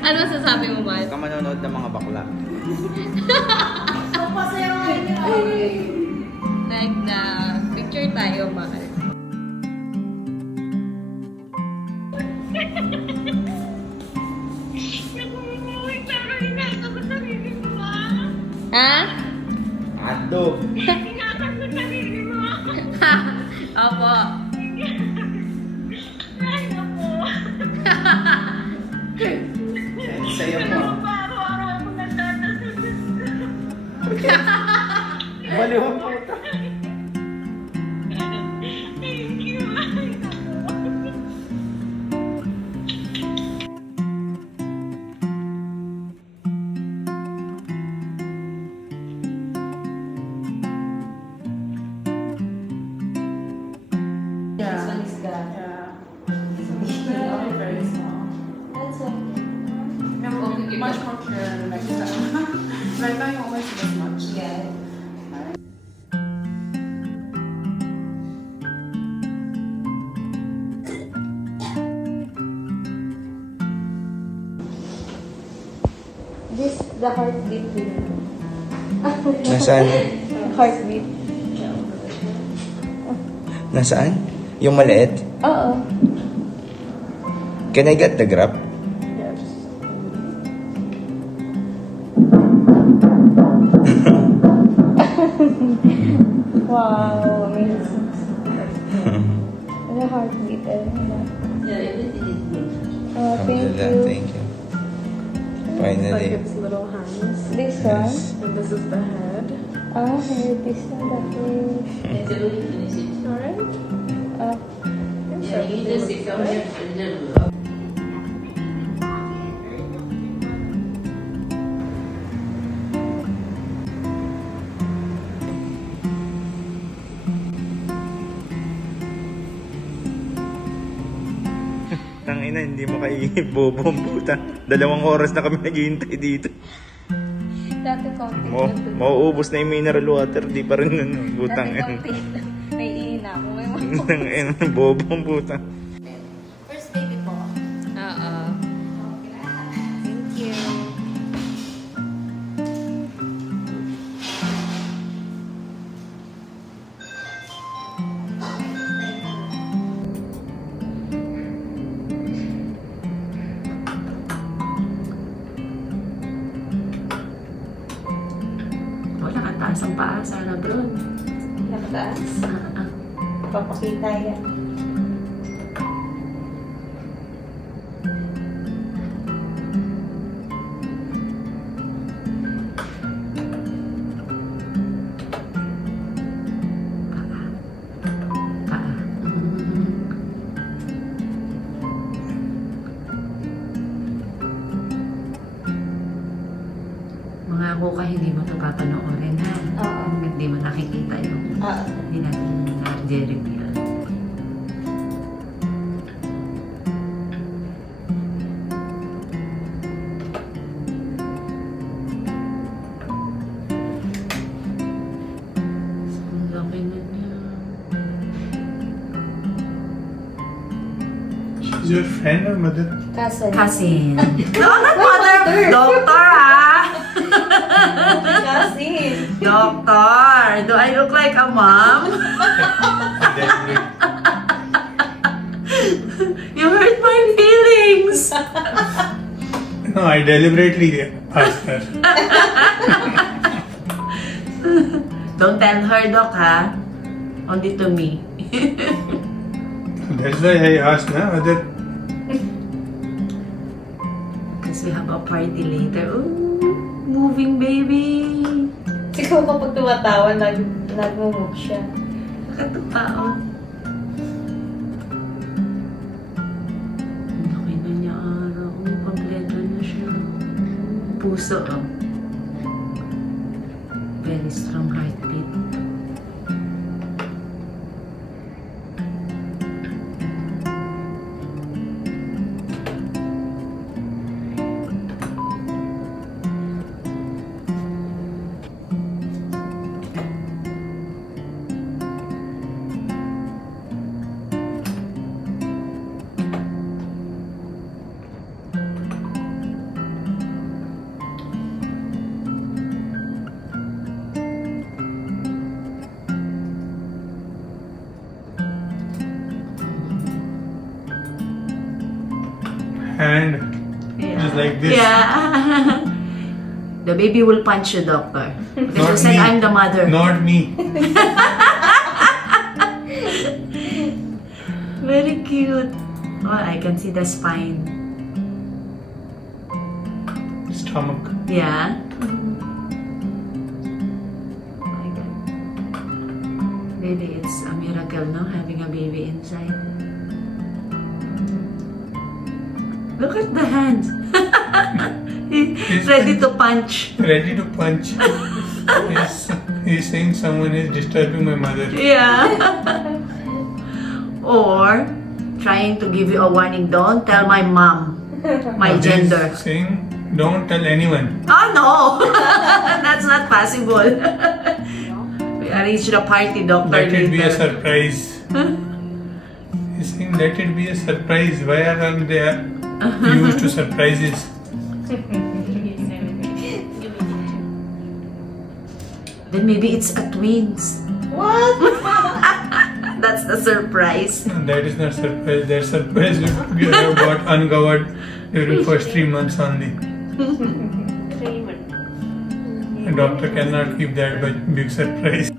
Ano masasabi mo, Mal? Huwag ka manonood ng mga bakla. Like na, picture tayo, Mal. Ha? Ado! Opo. Sa'yo mo. Baliw ang puta. Much more clear next time. Right now, you always see this much. Yeah. This the heartbeat. Nasaan? Heartbeat. Nasaan? Yung maliit? Oo. Can I get the grab? Yes. Wow, amazing. The heartbeat. Oh, thank you. Thank you. Finally. Like its little hands. This one? Yes. And this is the head. Ah, this one, the fish. Alright? Tangina, hindi mo bobo ang puta. 2 oras na kami naghihintay dito. Dati konti. Mauubos na yung mineral water, di pa rin nun. Butang Dati ina. konti. May ina mo. May Bobo ang puta. First baby po. Oo. Thank you. Nakataas ang paa, Sarah Brown. Nakataas. Papakita yan. Mga kuka, hindi mo ito papanoorin, ha? Oo. Hindi mo nakikita yung Oo. hindi natin na-review. Ang laki na niya. She's your friend or mother? Cousin. Cousin. No, not mother. Doctor, ah! Cousin. Doctor! Do I look like a mom? You hurt my feelings! No, I deliberately asked her. Don't tell her, Doc, ha? Only to me. That's why I asked na whether Because we have a party later. Ooh, moving baby! Siguro kapag tumatawa, nag-move siya. Nakatupa, oh. Ang laki na niya, araw. Kompleto na siya. Puso, oh. Very strong heartbeat. hand just like this. Yeah. The baby will punch you, doctor. Because you Not said me. I'm the mother. Not me. Very cute. Oh, I can see the spine. Stomach. Yeah. My God. Maybe it's a miracle, no? Having a baby inside. Look at the hands. He's ready to punch. Ready to punch. He's saying someone is disturbing my mother. Yeah. Or trying to give you a warning. Don't tell my mom my He's gender. saying don't tell anyone. Oh no! That's not possible. We arranged a party, doctor. Let it be a later. surprise. He's saying let it be a surprise. Why aren't they used to surprises? Then maybe it's a twins. What? That's the surprise. That is not surprise. That surprise you have got uncovered during first 3 months only. A doctor cannot keep that big surprise.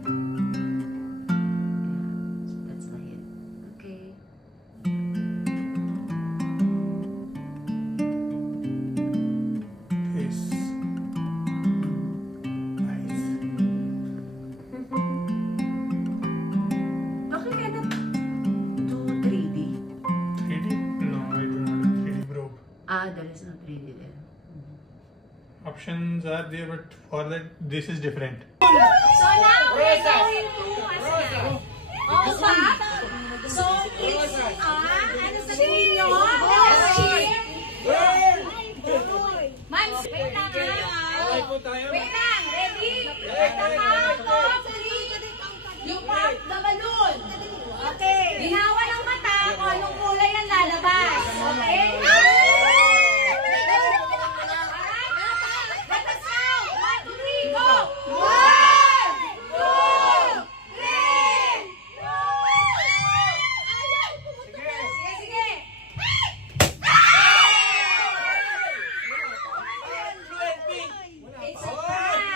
That's not it. Okay. Face. Eyes. Okay, cannot do 3D. 3D? No, I do not have 3D probe. There is no 3D there. Options are there, but for that, this is different. So now we're going to Asya. Oh, ba? So it's ano sa tingin nyo? Ma'am, wait lang Wait lang, ready? Count, 3. You pop the balloon. Okay. Binawa ng mata kung anong kulay ang lalabas. Okay? Let us count. 1, 2, 3, go! 1, 2, 3. Sige, sige. It's a prank.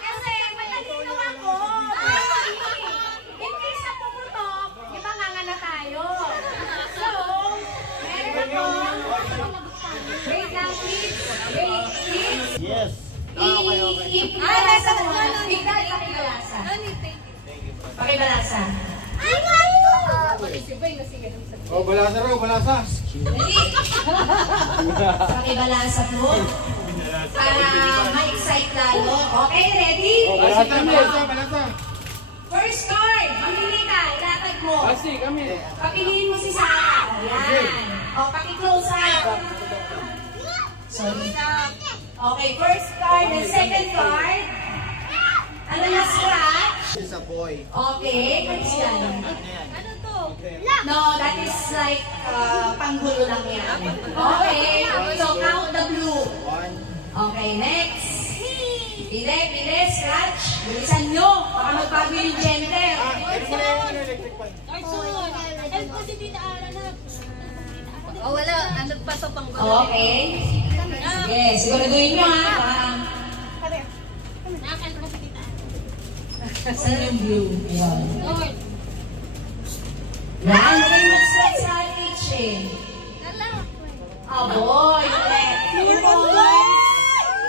Kasi matalino ako. In case na pumutok, di ba nganga na tayo? So, meron ako. Wait lang, please. Wait, please. Yes. Ibalasa mo. Bigla, pakibalasa. Pakibalasa. Oh, balasa raw, balasa. Pakibalasa po. Para ma-excite lalo. Okay, ready? Balasa. First card. Mamili ka. Ilatag mo. Papiliin mo si Sarah. Ayan. O, paki-close up. Sorry. Okay, first card. The second card. Ano na scratch? It's a boy. Okay. What is yan? Ano to? No, that is like panggulo lang yan. Okay. So, count the blue. 1. Okay, next. Pile, pile, scratch. Bilisan nyo. Baka magbago yung gender. Oh, wala. Ano pa sa panggulo? Okay. Sige, siguraduhin nyo ha. Saan yung blue? Ayan. Yan, lagay mo scratch sa H eh. Oh boy, ulit. Two boys.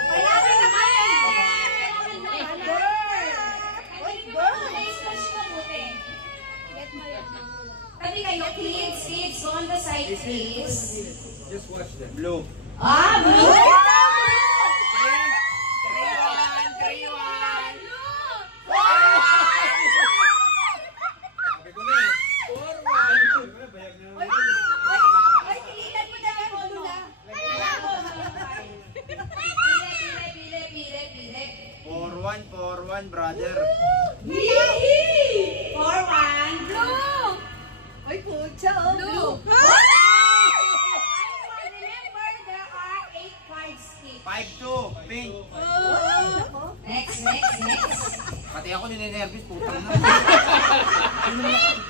Palagi na kayo. Pwede kayo, kids, go on the side, please. Just watch them. Blue. Ah, blue! For one, brother. Yee! 4-1. Blue! Ay, pucha, oh. Blue! Remember, there are 8 cards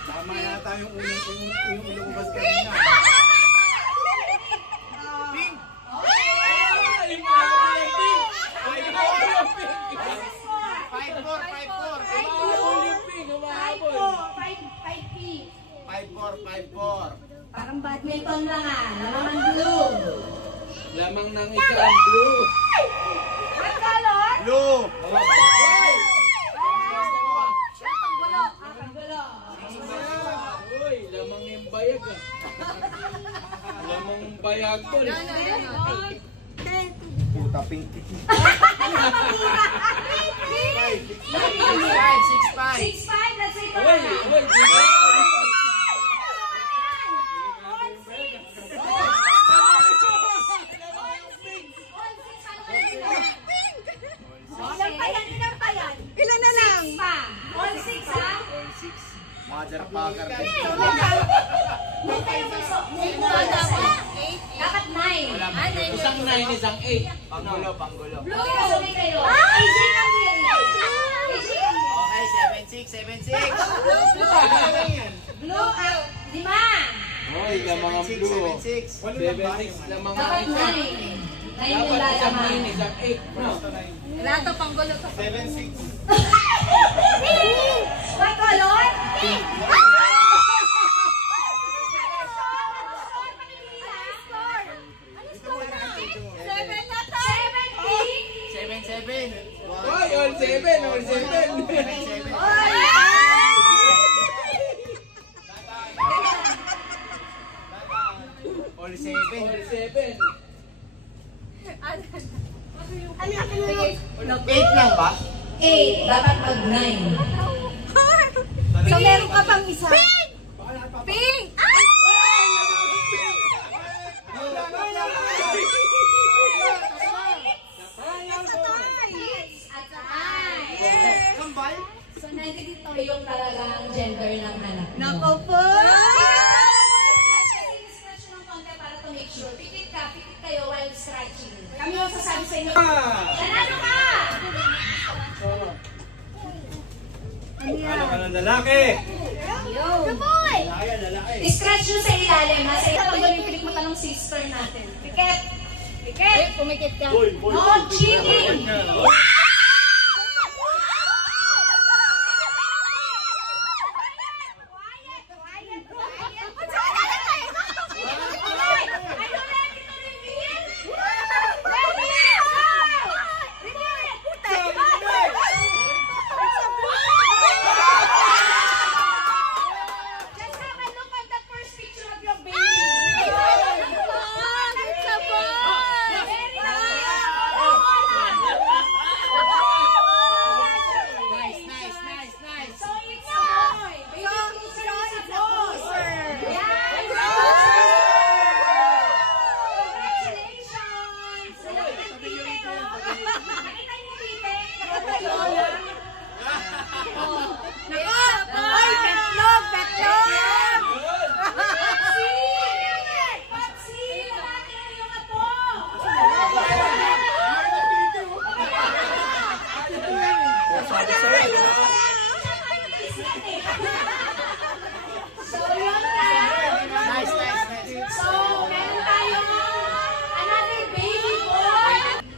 Tama yata yung lumabas kanina. Pink! 5-4. Parang badminton lang lamang ng blue. Lamang ng isa ang blue. What color? Blue! Panggulo. Uy, lamang yung bayag Lamang yung bayag ko. Puta, pink. 6'5". 6'5", let's say Ilan na lang? All 6 ha? Motherfucker. Dapat 9. Isang 9, isang 8. Panggulo. Blue ka sabi kayo. AJ kang win. Okay, 7-6. Blue out. 5. Uy, lamang ang blue. 7-6. 7-6, lamang ang Dapat isa. 9. 9 yung Dapat isang lalaman. 9, isang 8. No? Lahat ng panggulo to. 7-6. What color? Pink. Uy, all 7. All 7. All 7. 8 lang ba? 8. Dapat mag 9. So meron ka pang isa. Pink! Kambal? So, nandito yung talagang gender ng anak mo. Nako po! Scratch ng konti para to make sure. Pikit kayo while scratching. Kami yung sasabi sa inyo. Nanalo ka! Ano ka ng lalaki? Scratch nyo sa ilalim. Nasa ilalim yung pinikmata ng sister natin. Pikit! Pikit! Pumikit ka. No cheating!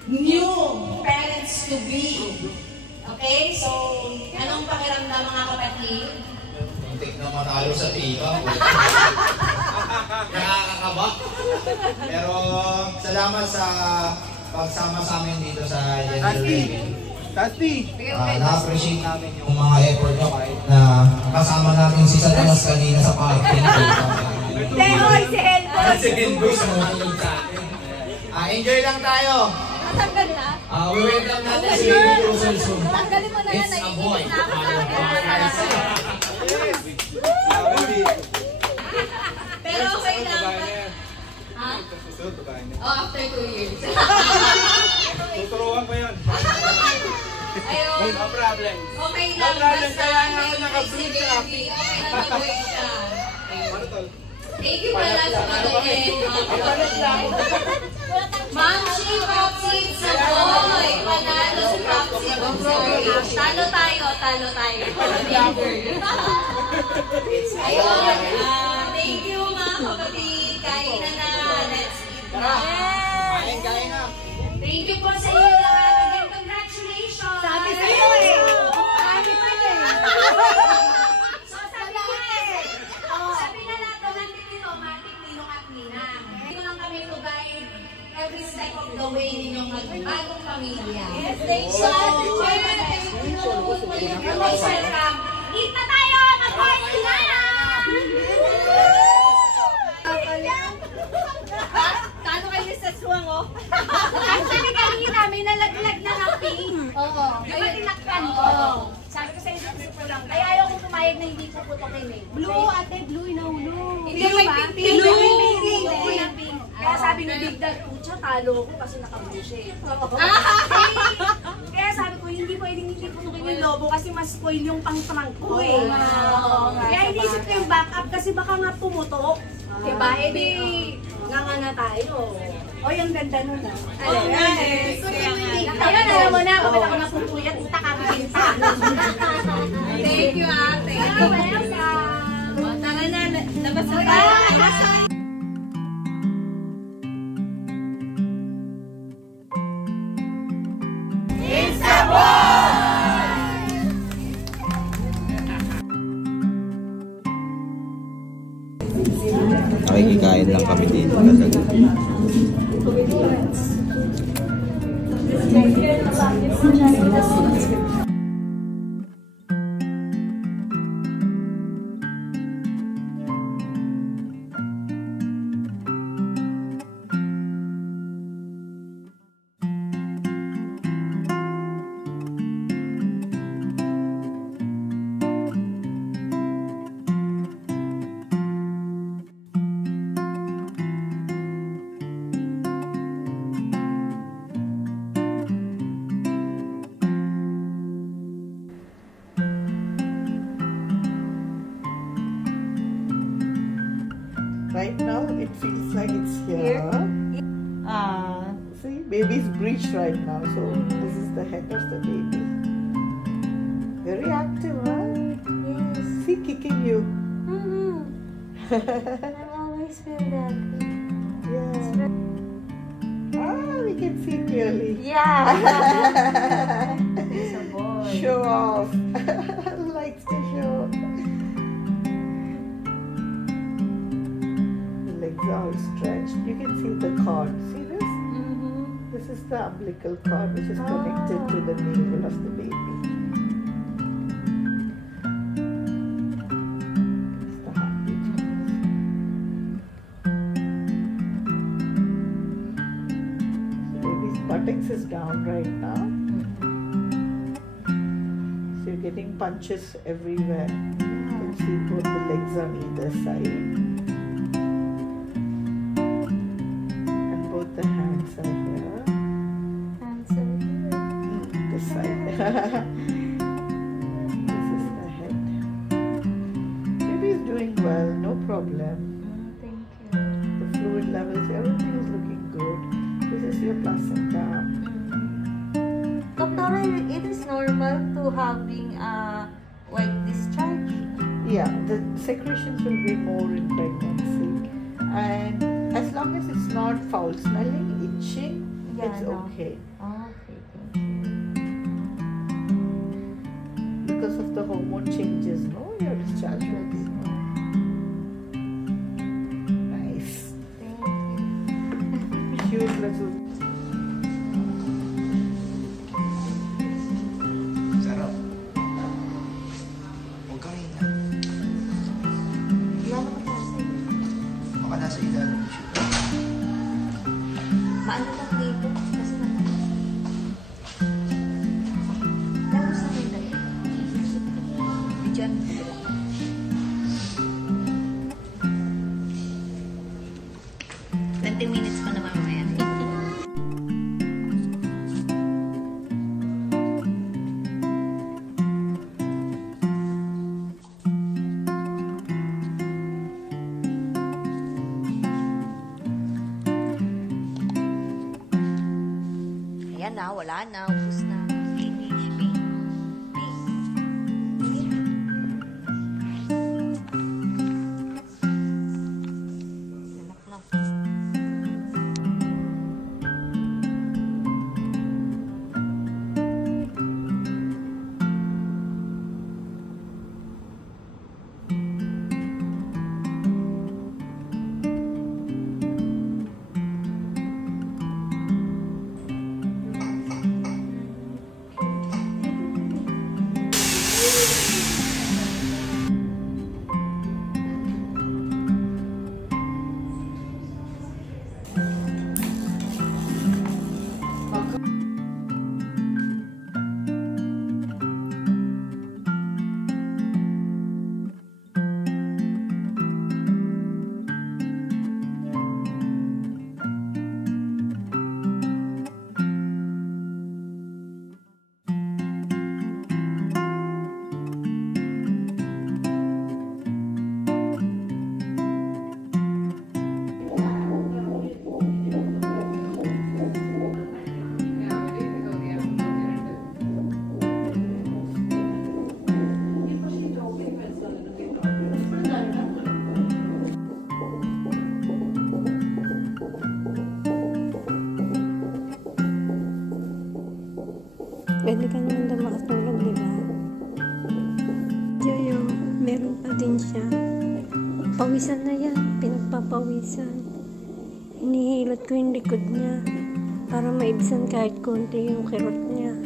New parents to be. Okay? So, anong pakiramdam mga kapatid? Muntik na matalo sa tiba. Nakakakaba. Pero salamat sa pagsama sa amin dito sa General Baby. Na-appreciate namin yung mga effort nyo kahit na kasama natin si Satanas kanina sa parking. Hoy, si Helmut! Si Helmut sa mga tulog sa atin. Enjoy lang tayo. Tanggal na. We welcome natin si Baby Cruiser soon. Tanggalin mo na yan. It's a boy. Pero okay lang. Ha? Oh, after 2 years. Tuturuan ko yun. Ayun. No problem. Okay lang. No problem. Basta Kaya nga ako may naka-blue si sa baby. Okay lang mag-wait siya. Ano tol? Thank you pala sa pag-again, mga kapatid. Ma'am Chi Proxy sa boy. Panalo si Proxy. Talo tayo. Ayun. Thank you mga kapatid. Kain na. Let's eat na. Kain na. Thank you po sa inyo lahat. Again, congratulations. Sabi sa'yo eh. Sabi pa eh. So, sabi na lahat natin dito, Matik, Ninong at Ninang. Dito lang kami to guide every step of the way ninyong magbagong pamilya. Yes, thank you. So, welcome. Eat na tayo! Mag-party na! Kano kayo sa suwang, oh? Actually, kanina may nalaglag na ng pink. Oo. Yung tinakpan ko. Sabi ko sa inyo, super lang. Ay, ayaw kong pumayag na hindi puputokin eh. Blue, ate, blue, inaulong. Hindi may pink. Pink. Kaya sabi ni Big Dad, pucha, talo ko kasi naka-blue siya eh. Kaya sabi ko, hindi pwedeng hindi putukin yung lobo kasi mas spoil yung pang-trunk ko eh. Kaya hindi isip ko yung backup kasi baka nga pumutok. Diba? Eh di, nga na tayo. O, yung ganda nun ah. Oo nga eh. Ayun, alam mo na, kapag ako napupuyat, kita kapipinta. Thank you, ate. Welcome. O, tara na. Labas na tayo. Nakikikain lang kami dito talaga. Right now, it feels like it's here. See, baby's breached right now, so this is the head of the baby. Very active, huh? Yes. See, kicking you. I always feel that. Yeah. We can see clearly. Yeah. It's a boy. Show off. Likes to show. The legs are all stretched. You can see the cord. See this? This is the umbilical cord which is connected to the navel of the baby. It's the heartbeat. The baby's buttocks is down right now. So you're getting punches everywhere. You can see both the legs on either side. And both the hands are here. This side. This is the head. Baby is doing well, no problem. Thank you. The fluid levels, everything is looking good. This is your placenta. Doctor, it is normal to having a white discharge. Yeah, the secretions will be more in pregnancy. And as long as it's not foul smelling, itching, it's okay. Okay, thank you. Because of the hormone changes, no? Your discharge will be more. Nice. Thank you. Cute little. Sarap. Huwag kang hina. Wala naman kasi. Baka nasa ilalim ng tissue. Maano lang dito kasi lalo sa may dali. Diyan. 20 minutes pa na mamaya. na, wala na, ubus na. Finish, pink. Pwede ka naman daw makatulog, di ba? Yoyo, meron pa din siya. Pawisan na yan, pinagpapawisan. Hinihilot ko yung likod niya para maibsan kahit konti yung kirot niya.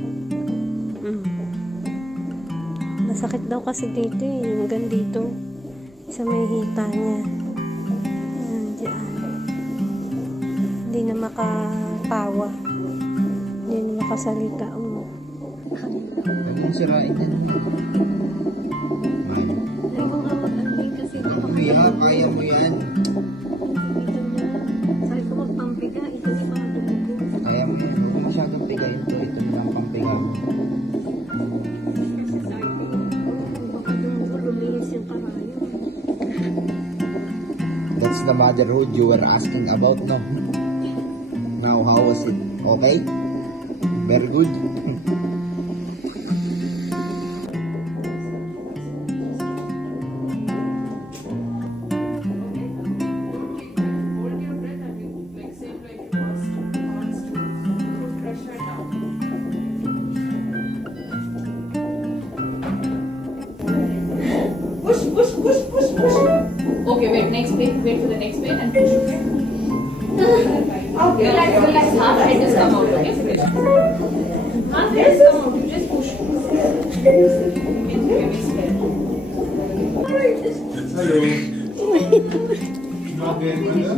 Masakit daw kasi dito eh, yung gandito sa may hita niya. Diyan. Hindi na makatawa. Hindi na makasalita. Huwag mong sirain yan. Ay, kung hawag-andin kasi dito Kuya, kaya mo yan. dito niya. Sabi ko magpampiga, ito ni mga tumugo. Kaya mo yan. Huwag mo masyadong pigayin to. Ito na lang pang piga mo. Baka tumugo, luminis yung karayo. That's the motherhood you were asking about, no? Now, how was it? Okay? Very good? Okay, wait, next bit. Wait for the next bit and push. Okay. Relax. Half head just come out, okay? Half head just come out. You just push. Hello. Not there, mother?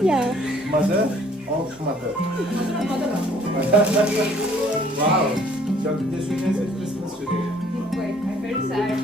Yeah. Mother of mother. Wow. So this weekend is Christmas today. Wait, I felt sad.